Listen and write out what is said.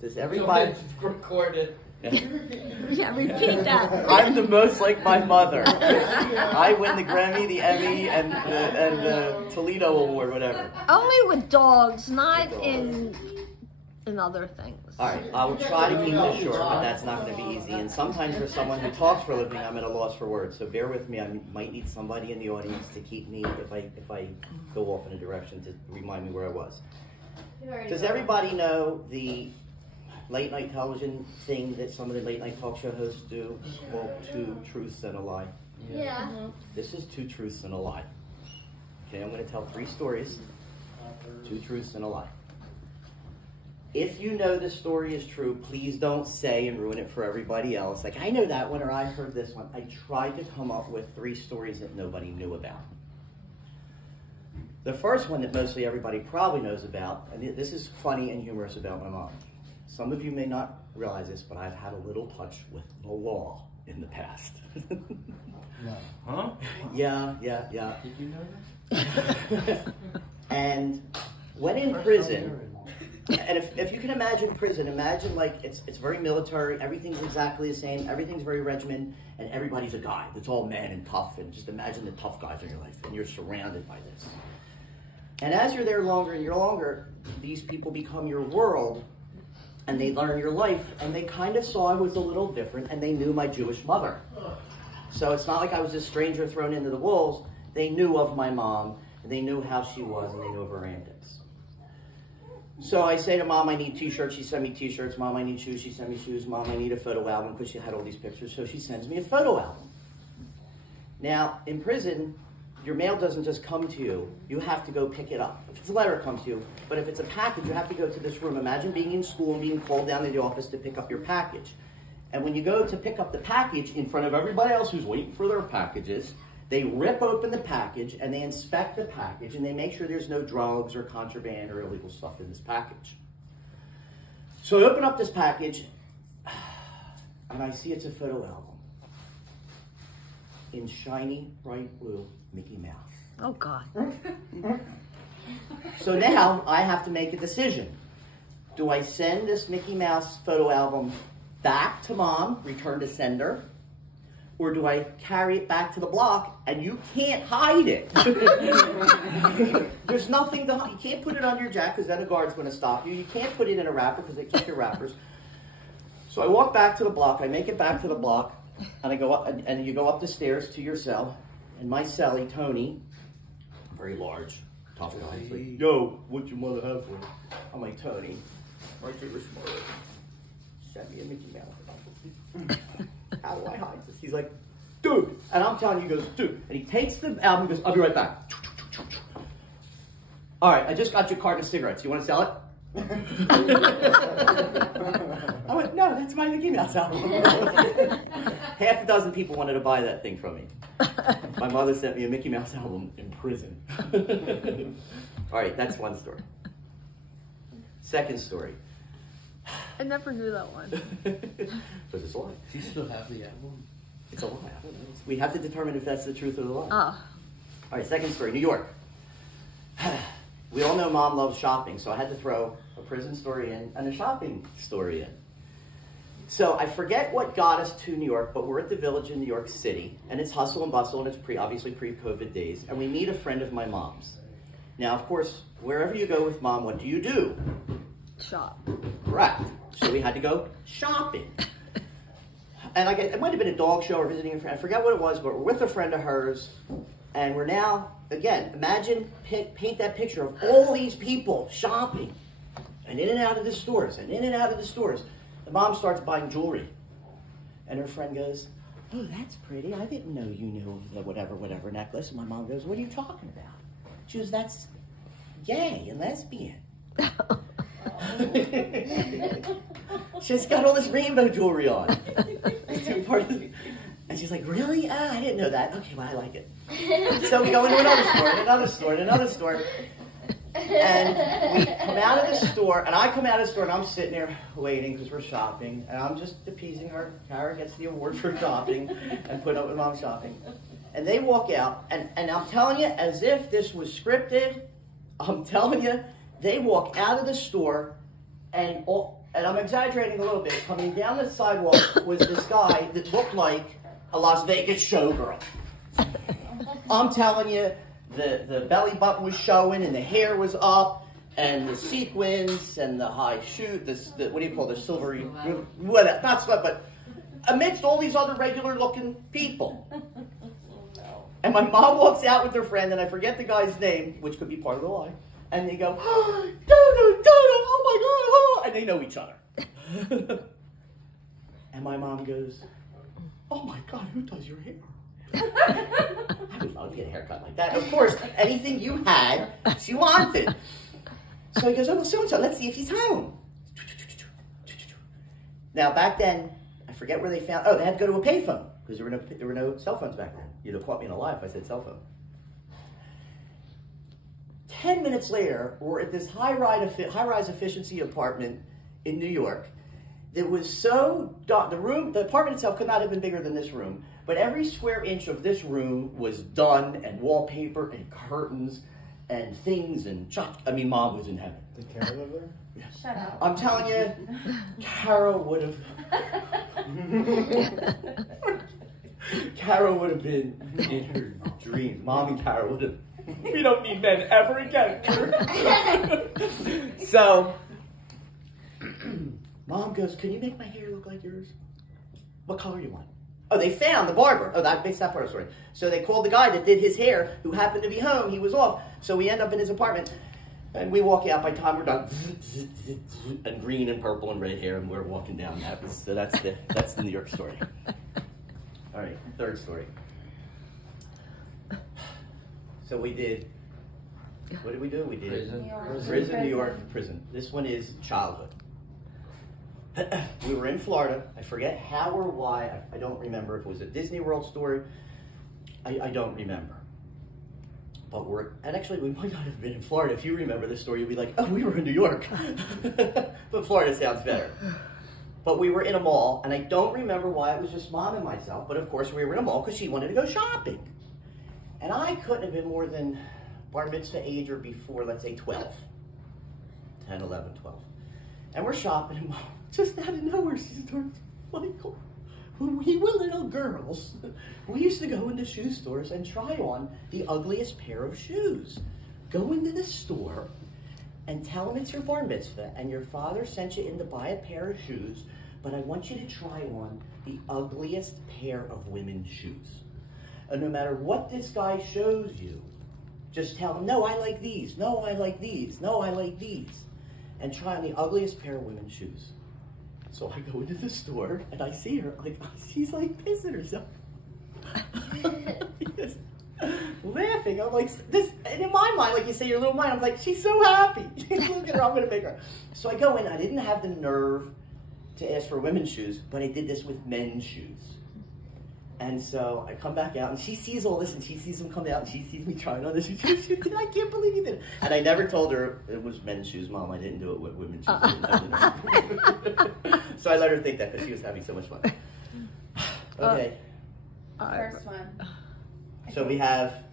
Does everybody recorded? Yeah, repeat that. I'm the most like my mother. I win the Grammy, the Emmy, and the Toledo Award, whatever. Only with dogs, not in other things. All right, I will try to keep this short, but that's not going to be easy. And sometimes for someone who talks for a living, I'm at a loss for words. So bear with me. I might need somebody in the audience to keep me if I go off in a direction to remind me where I was. Does everybody know the late night television thing that some of the late night talk show hosts do? Well, 2 truths and a lie. Yeah. This is 2 truths and a lie. Okay, I'm going to tell 3 stories. 2 truths and a lie. If you know the story is true, please don't say and ruin it for everybody else. Like, I know that one or I heard this one. I tried to come up with 3 stories that nobody knew about. The first one that mostly everybody probably knows about, and this is funny and humorous about my mom. Some of you may not realize this, but I've had a little touch with the law in the past. No. Huh? Yeah. Did you know that? And when in prison, and if you can imagine prison, imagine like it's very military, everything's exactly the same, everything's very regimented, and everybody's a guy that's all man and tough, and just imagine the tough guys in your life, and you're surrounded by this. And as you're there longer and you're longer, these people become your world, and they learn your life, and they kind of saw I was a little different, and they knew my Jewish mother. So it's not like I was a stranger thrown into the wolves. They knew of my mom, and they knew how she was, and they knew of her antics. So I say to Mom, I need t-shirts. She sent me t-shirts. Mom, I need shoes. She sent me shoes. Mom, I need a photo album, because she had all these pictures. So she sends me a photo album. Now, in prison, your mail doesn't just come to you. You have to go pick it up. If it's a letter, it comes to you. But if it's a package, you have to go to this room. Imagine being in school and being called down to the office to pick up your package. And when you go to pick up the package in front of everybody else who's waiting for their packages, they rip open the package and they inspect the package and they make sure there's no drugs or contraband or illegal stuff in this package. So I open up this package and I see it's a photo album in shiny, bright blue Mickey Mouse. Oh, God. So now I have to make a decision. Do I send this Mickey Mouse photo album back to Mom, return to sender, or do I carry it back to the block and you can't hide it? There's nothing to hide. You can't put it on your jacket because then a guard's going to stop you. You can't put it in a wrapper because they keep your wrappers. So I walk back to the block. I make it back to the block, and I go up, and you go up the stairs to your cell. And my cellie, Tony, very large, tough guy, he's like, yo, what'd your mother have for you? I'm like, Tony, my Jewish mother sent me a Mickey Mouse. How do I hide this? He's like, dude. And I'm telling you, he goes, dude. And he takes the album and goes, I'll be right back. All right, I just got your carton of cigarettes. You want to sell it? I went, no, that's my Mickey Mouse album. Half a dozen people wanted to buy that thing from me. My mother sent me a Mickey Mouse album in prison. All right, that's one story. Second story. I never knew that one. So it's a lie. Do you still have the album? It's a lie. We have to determine if that's the truth or the lie. Oh. All right, second story, New York. We all know Mom loves shopping, so I had to throw a prison story in and a shopping story in. So I forget what got us to New York, but we're at the Village in New York City, and it's hustle and bustle, and it's obviously pre-COVID days, and we meet a friend of my mom's. Now, of course, wherever you go with Mom, what do you do? Shop. Correct. So we had to go shopping. And it might have been a dog show or visiting a friend. I forget what it was, but we're with a friend of hers, and we're now, again, imagine, paint that picture of all these people shopping, and in and out of the stores, and in and out of the stores. The mom starts buying jewelry, and her friend goes, oh, that's pretty. I didn't know you knew of the whatever necklace. And my mom goes, what are you talking about? She goes, that's gay and lesbian. She's got all this rainbow jewelry on. And she's like, really? I didn't know that. Okay, well, I like it. So we go into another store, and another store, and another store. And we come out of the store, and I come out of the store, and I'm sitting there waiting because we're shopping, and I'm just appeasing her. Kara gets the award for shopping and putting up with Mom shopping. And they walk out, and I'm telling you, as if this was scripted, I'm telling you, they walk out of the store, And I'm exaggerating a little bit. Coming down the sidewalk was this guy that looked like a Las Vegas showgirl. I'm telling you, the belly button was showing, and the hair was up, and the sequins, and the high shoe, the what do you call the silvery, whatever, not sweat, but amidst all these other regular looking people. And my mom walks out with her friend, and I forget the guy's name, which could be part of the lie. And they go, oh, Dodo, oh my God, oh, and they know each other. And my mom goes, oh my God, who does your hair? I would love to get a haircut like that. Of course, anything you had, she wanted. So he goes, oh, well, so-and-so, let's see if he's home. Now, back then, I forget where they found, they had to go to a payphone, because there were no cell phones back then. You'd have caught me in a lie if I said cell phone. 10 minutes later, we're at this high-rise efficiency apartment in New York. It was so dark. The apartment itself could not have been bigger than this room, but every square inch of this room was done, and wallpaper, and curtains, and things, and Mom was in heaven. Did Kara live there? Yeah. Shut up. I'm telling you, Kara would have. Kara would have been in her dreams. Mom and Kara would have. We don't need men ever again. So, Mom goes, can you make my hair look like yours? What color do you want? Oh, they found the barber. Oh, that makes that part of the story. So they called the guy that did his hair, who happened to be home. He was off. So we end up in his apartment. And we walk out. By the time we're done, and green and purple and red hair, and we're walking down. That's the New York story. All right, third story. So we did, what did we do? We did prison, New York, prison. This one is childhood. We were in Florida. I forget how or why. I don't remember if it was a Disney World story. I don't remember. But and actually we might not have been in Florida. If you remember this story, you'll be like, oh, we were in New York. But Florida sounds better. But we were in a mall, and I don't remember why. It was just Mom and myself. But of course we were in a mall because she wanted to go shopping. And I couldn't have been more than bar mitzvah age or before, let's say 12. 10, 11, 12. And we're shopping, and Mom, just out of nowhere, she starts, Michael, when we were little girls, we used to go into shoe stores and try on the ugliest pair of shoes. Go into the store and tell them it's your bar mitzvah, and your father sent you in to buy a pair of shoes, but I want you to try on the ugliest pair of women's shoes. And no matter what this guy shows you, just tell him, no, I like these. No, I like these. No, I like these. And try on the ugliest pair of women's shoes. So I go into the store, and I see her. She's like pissing herself. Laughing. I'm like, this, and in my mind, like you say, your little mind, I'm like, she's so happy. Look at her, I'm going to make her. So I go in. I didn't have the nerve to ask for women's shoes, but I did this with men's shoes. And so I come back out, and she sees all this, and she sees them come out, and she sees me trying on this. I can't believe you did it. And I never told her it was men's shoes, Mom. I didn't do it with women's shoes. So I let her think that because she was having so much fun. Okay. First one. So we have